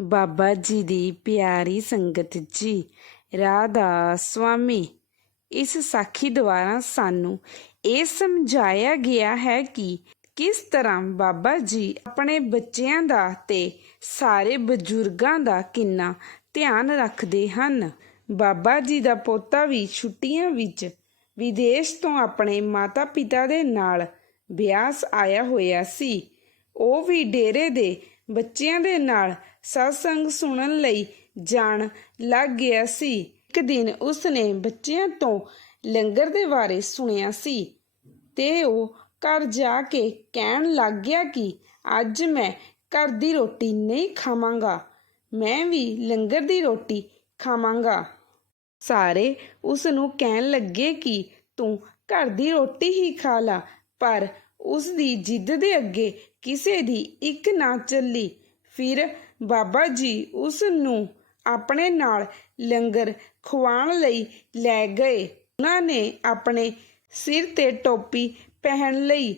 ਬਾਬਾ ਜੀ ਦੀ ਪਿਆਰੀ ਸੰਗਤ ਜੀ ਰਾਧਾ ਸੁਆਮੀ, ਇਸ ਸਾਖੀ ਦੁਆਰਾ ਸਾਨੂੰ ਇਹ ਸਮਝਾਇਆ ਗਿਆ ਹੈ ਕਿ ਕਿਸ ਤਰ੍ਹਾਂ ਬਾਬਾ ਜੀ ਆਪਣੇ ਬੱਚਿਆਂ ਦਾ ਤੇ ਸਾਰੇ ਬਜ਼ੁਰਗਾਂ ਦਾ ਕਿੰਨਾ ਧਿਆਨ ਰੱਖਦੇ ਹਨ। ਬਾਬਾ ਜੀ ਦਾ ਪੋਤਾ ਵੀ ਛੁੱਟੀਆਂ ਵਿੱਚ ਵਿਦੇਸ਼ ਤੋਂ ਆਪਣੇ ਮਾਤਾ-ਪਿਤਾ ਦੇ ਨਾਲ ਬਿਆਸ ਆਇਆ ਹੋਇਆ ਸੀ। ਉਹ ਵੀ ਡੇਰੇ ਦੇ ਬੱਚਿਆਂ ਦੇ ਨਾਲ satsang ਸੁਣਨ ਲਈ ਜਾਣ ਲੱਗ ਗਿਆ ਸੀ। ਇੱਕ ਦਿਨ ਉਸਨੇ ਬੱਚਿਆਂ ਤੋਂ ਲੰਗਰ ਦੇ ਬਾਰੇ ਸੁਣਿਆ ਸੀ ਤੇ ਉਹ ਘਰ ਜਾ ਕੇ ਕਹਿਣ ਲੱਗ ਗਿਆ ਕਿ ਅੱਜ ਮੈਂ ਘਰ ਦੀ ਰੋਟੀ ਨਹੀਂ ਖਾਵਾਂਗਾ, ਮੈਂ ਵੀ ਲੰਗਰ ਦੀ ਰੋਟੀ ਖਾਵਾਂਗਾ। ਸਾਰੇ ਉਸ ਨੂੰ ਕਹਿਣ ਲੱਗੇ ਕਿ ਤੂੰ ਘਰ ਦੀ ਰੋਟੀ ਹੀ ਖਾ ਲਾ, ਪਰ ਉਸ ਦੀ ਜਿੱਦ ਦੇ ਅੱਗੇ ਕਿਸੇ ਦੀ ਇੱਕ ਨਾ ਚੱਲੀ। ਫਿਰ ਬਾਬਾ ਜੀ ਉਸ ਨੂੰ ਆਪਣੇ ਨਾਲ ਲੰਗਰ ਖਵਾਉਣ ਲਈ ਲੈ ਗਏ। ਉਹਨਾਂ ਨੇ ਆਪਣੇ ਸਿਰ ਤੇ ਟੋਪੀ ਪਹਿਨ ਲਈ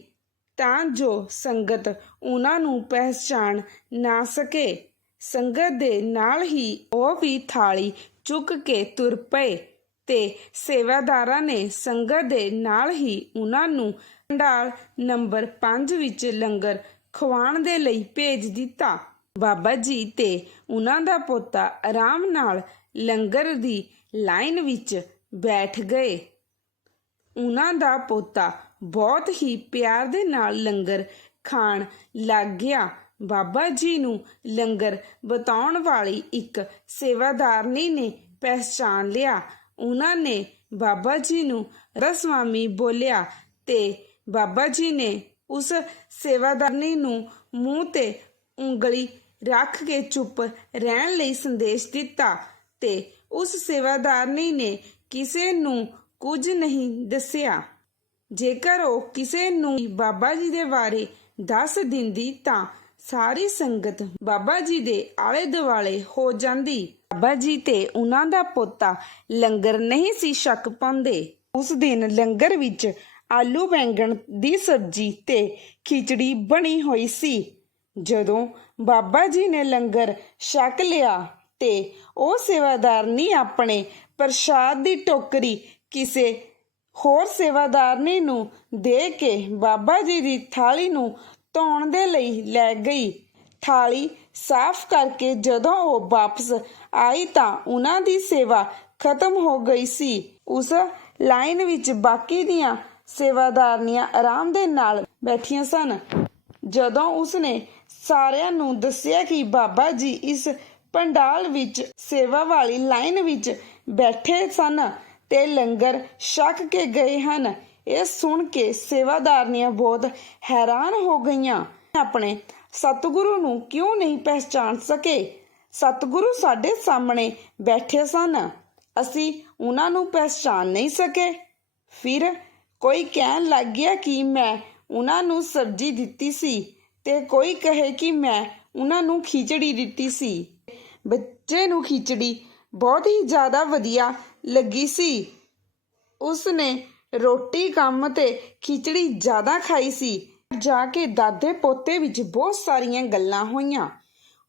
ਤਾਂ ਜੋ ਸੰਗਤ ਉਹਨਾਂ ਨੂੰ ਪਹਿਚਾਣ ਨਾ ਸਕੇ। ਸੰਗਤ ਦੇ ਨਾਲ ਹੀ ਉਹ ਵੀ ਥਾਲੀ ਚੁੱਕ ਕੇ ਤੁਰ ਪਏ ਤੇ ਸੇਵਾਦਾਰਾਂ ਨੇ ਸੰਗਤ ਦੇ ਨਾਲ ਹੀ ਉਹਨਾਂ ਨੂੰ ਪੰਡਾਲ ਨੰਬਰ 5 ਵਿੱਚ ਲੰਗਰ ਖਵਾਉਣ ਦੇ ਲਈ ਭੇਜ ਦਿੱਤਾ। ਬਾਬਾ ਜੀ ਤੇ ਉਹਨਾਂ ਦਾ ਪੋਤਾ ਆਰਾਮ ਨਾਲ ਲੰਗਰ ਦੀ ਲਾਈਨ ਵਿੱਚ ਬੈਠ ਗਏ। ਉਹਨਾਂ ਦਾ ਪੋਤਾ ਬਹੁਤ ਹੀ ਪਿਆਰ ਦੇ ਨਾਲ ਲੰਗਰ ਖਾਣ ਲੱਗ ਗਿਆ। ਬਾਬਾ ਜੀ ਨੂੰ ਲੰਗਰ ਬਤਾਉਣ ਵਾਲੀ ਇੱਕ ਸੇਵਾਦਾਰਨੀ ਨੇ ਪਹਿਚਾਨ ਲਿਆ। ਉਹਨਾਂ ਨੇ ਬਾਬਾ ਜੀ ਨੂੰ ਰਸਵਾਮੀ ਬੋਲਿਆ ਤੇ ਬਾਬਾ ਜੀ ਨੇ ਉਸ ਸੇਵਾਦਾਰਨੀ ਨੂੰ ਮੂੰਹ ਤੇ ਉਂਗਲੀ ਰੱਖ ਕੇ ਚੁੱਪ ਰਹਿਣ ਲਈ ਸੰਦੇਸ਼ ਦਿੱਤਾ ਤੇ ਉਸ ਸੇਵਾਦਾਰਨੀ ਨੇ ਕਿਸੇ ਨੂੰ ਕੁਝ ਨਹੀਂ ਦੱਸਿਆ। ਜੇਕਰ ਉਹ ਕਿਸੇ ਨੂੰ ਬਾਬਾ ਜੀ ਦੇ ਬਾਰੇ ਦੱਸ ਦਿੰਦੀ ਤਾਂ ਸਾਰੀ ਸੰਗਤ ਬਾਬਾ ਜੀ ਦੇ ਆਲੇ ਦੁਆਲੇ ਹੋ ਜਾਂਦੀ। ਬਾਬਾ ਜੀ ਤੇ ਉਹਨਾਂ ਦਾ ਪੋਤਾ ਲੰਗਰ ਨਹੀਂ ਸੀ ਛਕ ਪਾਉਂਦੇ। ਉਸ ਦਿਨ ਲੰਗਰ ਵਿੱਚ ਆਲੂ ਬੈਂਗਣ ਦੀ ਸਬਜ਼ੀ ਤੇ ਖਿਚੜੀ ਬਣੀ ਹੋਈ ਸੀ। ਜਦੋਂ ਬਾਬਾ ਜੀ ਨੇ ਲੰਗਰ ਛਕ ਲਿਆ ਤੇ ਉਹ ਸੇਵਾਦਾਰਨੀ ਆਪਣੇ ਪ੍ਰਸ਼ਾਦ ਦੀ ਟੋਕਰੀ ਕਿਸੇ ਹੋਰ ਸੇਵਾਦਾਰਨੀ ਨੂੰ ਦੇ ਕੇ ਬਾਬਾ ਜੀ ਦੀ ਥਾਲੀ ਨੂੰ ਧੋਣ ਦੇ ਲਈ ਲੈ ਗਈ। ਥਾਲੀ ਸਾਫ਼ ਕਰਕੇ ਜਦੋਂ ਉਹ ਵਾਪਸ ਆਈ ਤਾਂ ਉਹਨਾਂ ਦੀ ਸੇਵਾ ਖਤਮ ਹੋ ਗਈ ਸੀ। ਉਸ ਲਾਈਨ ਵਿੱਚ ਬਾਕੀ ਦੀਆਂ ਸੇਵਾਦਾਰਨੀਆਂ ਆਰਾਮ ਦੇ ਨਾਲ ਬੈਠੀਆਂ ਸਨ। ਜਦੋਂ ਉਸਨੇ ਸਾਰਿਆਂ ਨੂੰ ਦੱਸਿਆ ਕਿ ਬਾਬਾ ਜੀ ਇਸ ਪੰਡਾਲ ਵਿੱਚ, ਸੇਵਾ ਵਾਲੀ ਲਾਈਨ ਵਿੱਚ ਬੈਠੇ ਸਨ ਤੇ ਲੰਗਰ ਛਕ ਕੇ ਗਏ ਹਨ, ਇਹ ਸੁਣ ਕੇ ਸੇਵਾਦਾਰਨੀਆਂ ਬਹੁਤ ਹੈਰਾਨ ਹੋ ਗਈਆਂ। ਆਪਣੇ ਸਤਿਗੁਰੂ ਨੂੰ ਕਿਉਂ ਨਹੀਂ ਪਹਿਚਾਨ ਸਕੇ? ਸਤਿਗੁਰੂ ਸਾਡੇ ਸਾਹਮਣੇ ਬੈਠੇ ਸਨ, ਅਸੀਂ ਉਹਨਾਂ ਨੂੰ ਪਹਿਚਾਨ ਨਹੀਂ ਸਕੇ। ਫਿਰ ਕੋਈ ਕਹਿਣ ਲੱਗ ਗਿਆ ਕਿ ਮੈਂ ਉਹਨਾਂ ਨੂੰ ਸਬਜ਼ੀ ਦਿੱਤੀ ਸੀ ਤੇ ਕੋਈ ਕਹੇ ਕਿ ਮੈਂ ਉਹਨਾਂ ਨੂੰ ਖਿਚੜੀ ਦਿੱਤੀ ਸੀ। ਬੱਚੇ ਨੂੰ ਖਿਚੜੀ ਬਹੁਤ ਹੀ ਜ਼ਿਆਦਾ ਵਧੀਆ ਲੱਗੀ ਸੀ। ਉਸਨੇ ਰੋਟੀ ਕੰਮ ਤੇ ਖਿਚੜੀ ਜ਼ਿਆਦਾ ਖਾਈ ਸੀ। ਜਾ ਕੇ ਦਾਦੇ ਪੋਤੇ ਵਿੱਚ ਬਹੁਤ ਸਾਰੀਆਂ ਗੱਲਾਂ ਹੋਈਆਂ।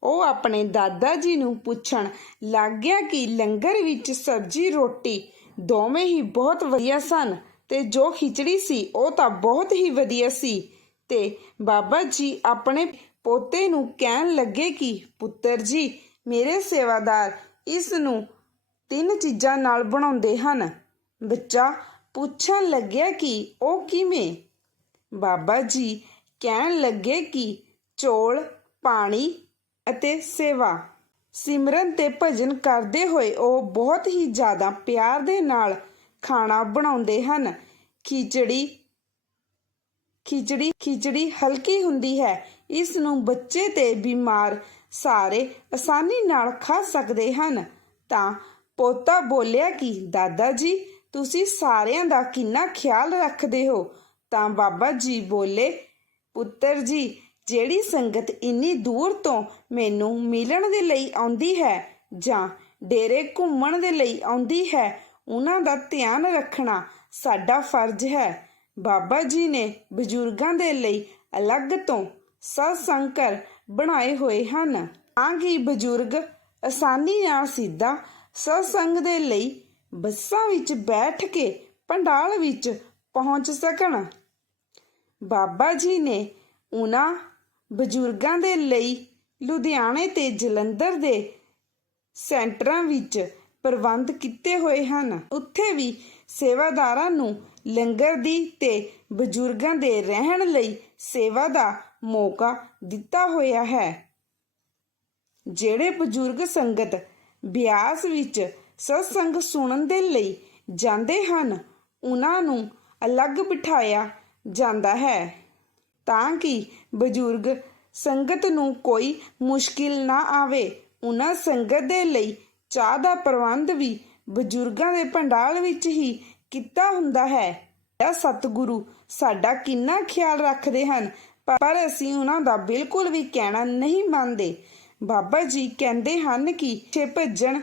ਉਹ ਆਪਣੇ ਦਾਦਾ ਜੀ ਨੂੰ ਪੁੱਛਣ ਲੱਗ ਗਿਆ ਕਿ ਲੰਗਰ ਵਿੱਚ ਸਬਜ਼ੀ, ਰੋਟੀ ਦੋਵੇਂ ਹੀ ਬਹੁਤ ਵਧੀਆ ਸਨ। ਤੇ ਜੋ ਖਿਚੜੀ ਸੀ, ਉਹ ਤਾਂ ਬਹੁਤ ਹੀ ਵਧੀਆ ਸੀ। ਤੇ ਬਾਬਾ ਜੀ ਆਪਣੇ ਪੋਤੇ ਨੂੰ ਕਹਿਣ ਲੱਗੇ ਕਿ, ਪੁੱਤਰ ਜੀ, ਮੇਰੇ ਸੇਵਾਦਾਰ ਇਸ ਨੂੰ ਤਿੰਨ ਚੀਜ਼ਾਂ ਨਾਲ ਬਣਾਉਂਦੇ ਹਨ। ਬੱਚਾ ਪੁੱਛਣ ਲੱਗਿਆ ਕਿ ਉਹ ਕਿਵੇਂ? ਬਾਬਾ ਜੀ ਕਹਿਣ ਲੱਗੇ ਕਿ, ਚੋਲ, ਪਾਣੀ ਅਤੇ ਸੇਵਾ। ਸਿਮਰਨ ਤੇ ਭਜਨ ਕਰਦੇ ਹੋਏ ਉਹ ਬਹੁਤ ਹੀ ਜ਼ਿਆਦਾ ਪਿਆਰ ਦੇ ਨਾਲ ਖਾਣਾ ਬਣਾਉਂਦੇ ਹਨ ਖਿਚੜੀ ਖਿਚੜੀ ਖਿਚੜੀ ਹਲਕੀ ਹੁੰਦੀ ਹੈ। ਇਸ ਨੂੰ ਬੱਚੇ ਤੇ ਬਿਮਾਰ ਸਾਰੇ ਆਸਾਨੀ ਨਾਲ ਖਾ ਸਕਦੇ ਹਨ। ਤਾਂ ਪੋਤਾ ਬੋਲਿਆ ਕਿ, ਦਾਦਾ ਜੀ, ਤੁਸੀਂ ਸਾਰਿਆਂ ਦਾ ਕਿੰਨਾ ਖਿਆਲ ਰੱਖਦੇ ਹੋ? ਤਾਂ ਬਾਬਾ ਜੀ ਬੋਲੇ, ਪੁੱਤਰ ਜੀ, ਜਿਹੜੀ ਸੰਗਤ ਇੰਨੀ ਦੂਰ ਤੋਂ ਮੈਨੂੰ ਮਿਲਣ ਦੇ ਲਈ ਆਉਂਦੀ ਹੈ ਜਾਂ ਡੇਰੇ ਘੁੰਮਣ ਦੇ ਲਈ ਆਉਂਦੀ ਹੈ, ਉਹਨਾਂ ਦਾ ਧਿਆਨ ਰੱਖਣਾ ਸਾਡਾ ਫਰਜ਼ ਹੈ। ਬਾਬਾ ਜੀ ਨੇ ਬਜ਼ੁਰਗਾਂ ਦੇ ਲਈ ਅਲੱਗ ਤੋਂ ਸਤਸੰਗ ਬਣਾਏ ਹੋਏ ਹਨ। ਤਾਂ ਕਿ ਬਜ਼ੁਰਗ ਆਸਾਨੀ ਨਾਲ ਸਿੱਧਾ ਸਤਸੰਗ ਦੇ ਲਈ ਬੱਸਾਂ ਵਿੱਚ ਬੈਠ ਕੇ ਪੰਡਾਲ ਵਿੱਚ ਪਹੁੰਚ ਸਕਣ। ਬਾਬਾ ਜੀ ਨੇ ਉਹਨਾਂ ਬਜ਼ੁਰਗਾਂ ਦੇ ਲਈ ਲੁਧਿਆਣੇ ਤੇ ਜਲੰਧਰ ਦੇ ਸੈਂਟਰਾਂ ਵਿੱਚ ਪ੍ਰਬੰਧ ਕੀਤੇ ਹੋਏ ਹਨ। ਉੱਥੇ ਵੀ ਸੇਵਾਦਾਰਾਂ ਨੂੰ ਲੰਗਰ ਦੀ ਤੇ ਬਜ਼ੁਰਗਾਂ ਦੇ ਰਹਿਣ ਲਈ ਸੇਵਾ ਦਾ ਮੌਕਾ ਦਿੱਤਾ ਹੋਇਆ ਹੈ। ਜਿਹੜੇ ਬਜ਼ੁਰਗ ਸੰਗਤ ਬਿਆਸ ਵਿੱਚ ਸਤਸੰਗ ਸੁਣਨ ਦੇ ਲਈ ਜਾਂਦੇ ਹਨ, ਉਹਨਾਂ ਨੂੰ ਅਲੱਗ ਬਿਠਾਇਆ ਜਾਂਦਾ ਹੈ ਤਾਂ ਕਿ ਬਜ਼ੁਰਗ ਸੰਗਤ ਨੂੰ ਕੋਈ ਮੁਸ਼ਕਿਲ ਨਾ ਆਵੇ। ਉਹਨਾਂ ਸੰਗਤ ਦੇ ਲਈ ਚਾਹ ਦਾ ਪ੍ਰਬੰਧ ਵੀ ਬਜ਼ੁਰਗਾਂ ਦੇ ਪੰਡਾਲ ਵਿੱਚ ਹੀ ਕੀਤਾ ਹੁੰਦਾ ਹੈ। ਇਹ ਸਤਿਗੁਰੂ ਸਾਡਾ ਕਿੰਨਾ ਖਿਆਲ ਰੱਖਦੇ ਹਨ, ਪਰ ਅਸੀਂ ਉਹਨਾਂ ਦਾ ਬਿਲਕੁਲ ਵੀ ਕਹਿਣਾ ਨਹੀਂ ਮੰਨਦੇ। ਬਾਬਾ ਜੀ ਕਹਿੰਦੇ ਹਨ ਕਿ ਛੇ ਭੱਜਣ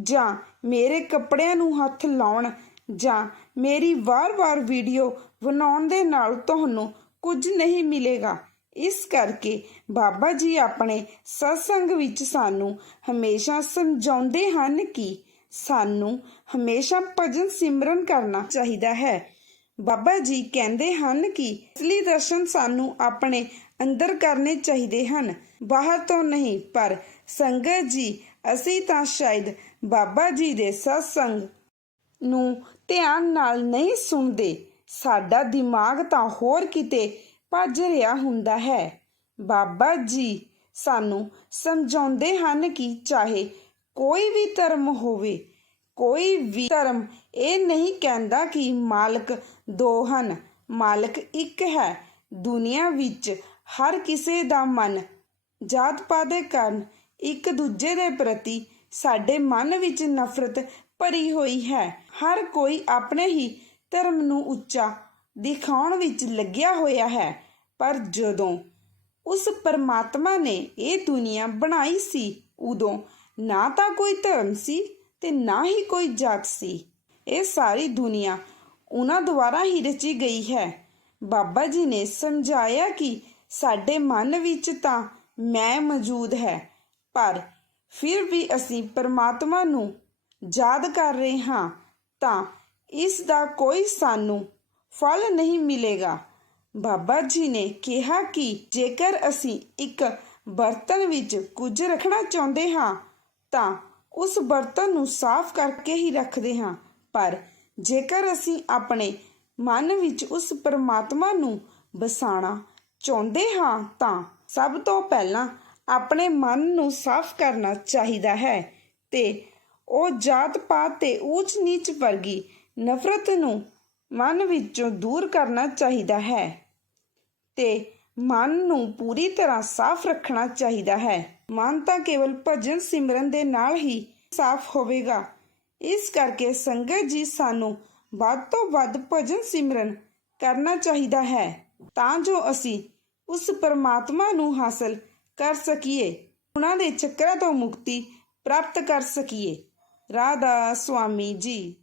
ਜਾਂ ਮੇਰੇ ਕੱਪੜਿਆਂ ਨੂੰ ਹੱਥ ਲਾਉਣ ਜਾਂ ਮੇਰੀ ਵਾਰ-ਵਾਰ ਵੀਡੀਓ ਬਣਾਉਣ ਦੇ ਨਾਲ ਤੁਹਾਨੂੰ ਕੁਝ ਨਹੀਂ ਮਿਲੇਗਾ। ਇਸ ਕਰਕੇ ਬਾਬਾ ਜੀ ਆਪਣੇ ਸਤਸੰਗ ਵਿੱਚ ਸਾਨੂੰ ਹਮੇਸ਼ਾ ਸਮਝਾਉਂਦੇ ਹਨ ਕਿ ਸਾਨੂੰ ਹਮੇਸ਼ਾ ਭਜਨ ਸਿਮਰਨ ਕਰਨਾ ਚਾਹੀਦਾ ਹੈ। ਬਾਬਾ ਜੀ ਕਹਿੰਦੇ ਹਨ ਕਿ ਅਸਲੀ ਦਰਸ਼ਨ ਸਾਨੂੰ ਆਪਣੇ ਅੰਦਰ ਕਰਨੇ ਚਾਹੀਦੇ ਹਨ। ਬਾਹਰ ਤੋਂ ਨਹੀਂ, ਪਰ ਸੰਗਤ ਜੀ, ਅਸੀਂ ਤਾਂ ਸ਼ਾਇਦ ਬਾਬਾ ਜੀ ਦੇ ਸਤਸੰਗ ਨੂੰ ਧਿਆਨ ਨਾਲ ਨਹੀਂ ਸੁਣਦੇ। ਸਾਡਾ ਦਿਮਾਗ ਤਾਂ ਹੋਰ ਕਿਤੇ ਭੱਜ ਰਿਹਾ ਹੁੰਦਾ ਹੈ। ਬਾਬਾ ਜੀ ਸਾਨੂੰ ਸਮਝਾਉਂਦੇ ਹਨ ਕਿ ਚਾਹੇ ਕੋਈ ਵੀ ਧਰਮ ਹੋਵੇ, ਕੋਈ ਵੀ ਧਰਮ, ਇਹ ਨਹੀਂ ਕਹਿੰਦਾ ਕਿ ਮਾਲਕ ਦੋ ਹਨ। ਮਾਲਕ ਇੱਕ ਹੈ। ਦੁਨੀਆ ਵਿੱਚ ਹਰ ਕਿਸੇ ਦਾ ਮਨ, ਜਾਤ ਪਾਤ ਦੇ ਕਾਰਨ ਇੱਕ ਦੂਜੇ ਦੇ ਪ੍ਰਤੀ ਸਾਡੇ ਮਨ ਵਿੱਚ ਨਫ਼ਰਤ ਭਰੀ ਹੋਈ ਹੈ। ਹਰ ਕੋਈ ਆਪਣੇ ਹੀ ਧਰਮ ਨੂੰ ਉੱਚਾ ਦਿਖਾਉਣ ਵਿੱਚ ਲੱਗਿਆ ਹੋਇਆ ਹੈ। ਪਰ ਜਦੋਂ ਉਸ ਪਰਮਾਤਮਾ ਨੇ ਇਹ ਦੁਨੀਆ ਬਣਾਈ ਸੀ, ਉਦੋਂ ਨਾ ਤਾਂ ਕੋਈ ਧਰਮ ਸੀ ਤੇ ਨਾ ਹੀ ਕੋਈ ਜਾਤ ਸੀ। ਇਹ ਸਾਰੀ ਦੁਨੀਆ ਉਹਨਾਂ ਦੁਆਰਾ ਹੀ ਰਚੀ ਗਈ ਹੈ। ਬਾਬਾ ਜੀ ਨੇ ਸਮਝਾਇਆ ਕਿ ਸਾਡੇ ਮਨ ਵਿੱਚ ਤਾਂ ਮੈਂ ਮੌਜੂਦ ਹੈ, ਪਰ ਫਿਰ ਵੀ ਅਸੀਂ ਪਰਮਾਤਮਾ ਨੂੰ ਯਾਦ ਕਰ ਰਹੇ ਹਾਂ ਤਾਂ ਇਸ ਦਾ ਕੋਈ ਸਾਨੂੰ ਫਲ ਨਹੀਂ ਮਿਲੇਗਾ। ਬਾਬਾ ਜੀ ਨੇ ਕਿਹਾ ਕਿ ਜੇਕਰ ਅਸੀਂ ਇੱਕ ਬਰਤਨ ਵਿੱਚ ਕੁਝ ਰੱਖਣਾ ਚਾਹੁੰਦੇ ਹਾਂ ਤਾਂ ਉਸ ਬਰਤਨ ਨੂੰ ਸਾਫ਼ ਕਰਕੇ ਹੀ ਰੱਖਦੇ ਹਾਂ। ਪਰ ਜੇਕਰ ਅਸੀਂ ਆਪਣੇ ਮਨ ਵਿੱਚ ਉਸ ਪਰਮਾਤਮਾ ਨੂੰ ਬਸਾਣਾ ਚਾਹੁੰਦੇ ਹਾਂ, ਤਾਂ ਸਭ ਤੋਂ ਪਹਿਲਾਂ ਆਪਣੇ ਮਨ ਨੂੰ ਸਾਫ਼ ਕਰਨਾ ਚਾਹੀਦਾ ਹੈ ਤੇ ਉਹ ਜਾਤ ਪਾਤ ਤੇ ਊਚ ਨੀਚ ਵਰਗੀ ਨਫ਼ਰਤ ਨੂੰ ਮਨ ਵਿੱਚੋਂ ਦੂਰ ਕਰਨਾ ਚਾਹੀਦਾ ਹੈ। ਤੇ ਮਨ ਨੂੰ ਪੂਰੀ ਤਰ੍ਹਾਂ ਸਾਫ਼ ਰੱਖਣਾ ਚਾਹੀਦਾ ਹੈ। ਮਨ ਤਾਂ ਕੇਵਲ ਭਜਨ ਸਿਮਰਨ ਦੇ ਨਾਲ ਹੀ ਸਾਫ਼ ਹੋਵੇਗਾ। ਇਸ ਕਰਕੇ ਸੰਗਤ ਜੀ ਸਾਨੂੰ ਵੱਧ ਤੋਂ ਵੱਧ ਭਜਨ ਸਿਮਰਨ ਕਰਨਾ ਚਾਹੀਦਾ ਹੈ ਤਾਂ ਜੋ ਅਸੀਂ ਉਸ ਪਰਮਾਤਮਾ ਨੂੰ ਹਾਸਲ ਕਰ ਸਕੀਏ, ਉਹਨਾਂ ਦੇ ਚੱਕਰਾਂ ਤੋਂ ਮੁਕਤੀ ਪ੍ਰਾਪਤ ਕਰ ਸਕੀਏ। ਰਾਧਾ ਸੁਆਮੀ ਜੀ।